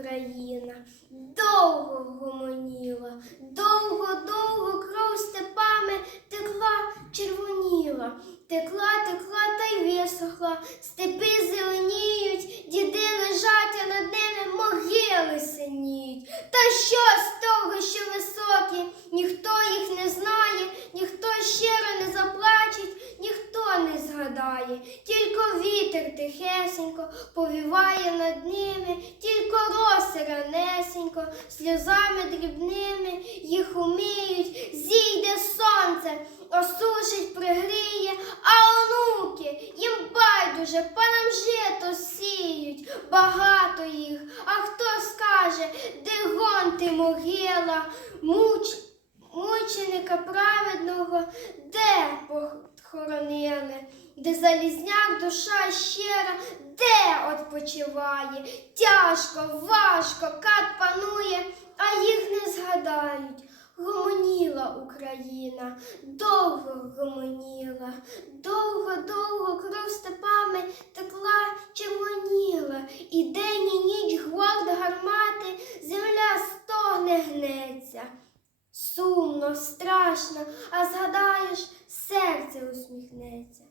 Україна, довго гомоніла, довго-довго кров степами текла, червоніла, текла, текла та й висохла, степи зеленіють, діди лежать, а над ними могили синіють. Та що не тільки вітер тихесенько повіває над ними, тільки роси ранесенько, сльозами дрібними їх уміють, зійде сонце, осушить, пригріє, а онуки їм байдуже, панам жито сіють, багато їх, а хто скаже, де гон ти могила, муч, мученика праведного, де залізняк душа щира, де odpoчиває, тяжко, важко, кат панує, а їх не згадають. Гомоніла Україна, довго гомоніла, довго-довго кров степами текла, червоніла, і день і ніч гвалт гармати, земля стогне гнеться. Сумно, страшно, а згадаєш, серце усміхнеться.